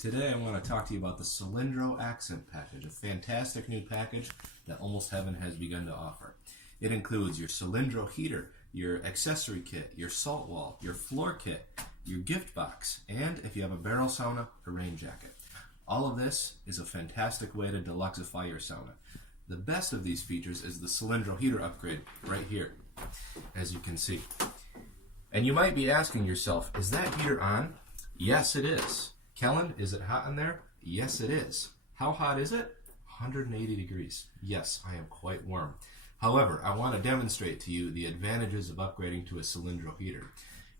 Today I want to talk to you about the Cilindro Accent Package, a fantastic new package that Almost Heaven has begun to offer. It includes your Cilindro heater, your accessory kit, your salt wall, your floor kit, your gift box, and if you have a barrel sauna, a rain jacket. All of this is a fantastic way to deluxify your sauna. The best of these features is the Cilindro heater upgrade right here, as you can see. And you might be asking yourself, is that heater on? Yes, it is. Kellen, is it hot in there? Yes, it is. How hot is it? 180 degrees. Yes, I am quite warm. However, I want to demonstrate to you the advantages of upgrading to a Cilindro heater.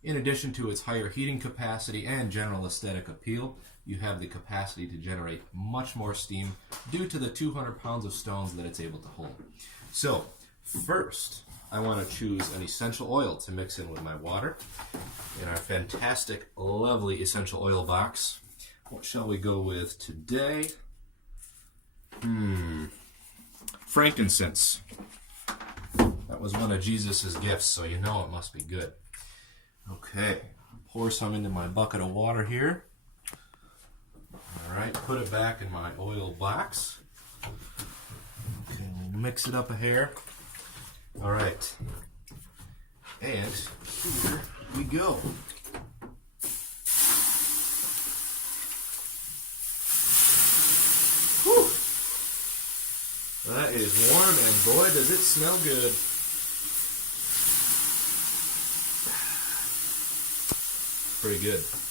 In addition to its higher heating capacity and general aesthetic appeal, you have the capacity to generate much more steam due to the 200 pounds of stones that it's able to hold. So, first, I want to choose an essential oil to mix in with my water in our fantastic, lovely essential oil box. What shall we go with today? Frankincense. That was one of Jesus's gifts, so you know it must be good. Okay, pour some into my bucket of water here. Alright, put it back in my oil box. Okay, we'll mix it up a hair. Alright, and here we go. Whew. That is warm, and boy does it smell good. Pretty good.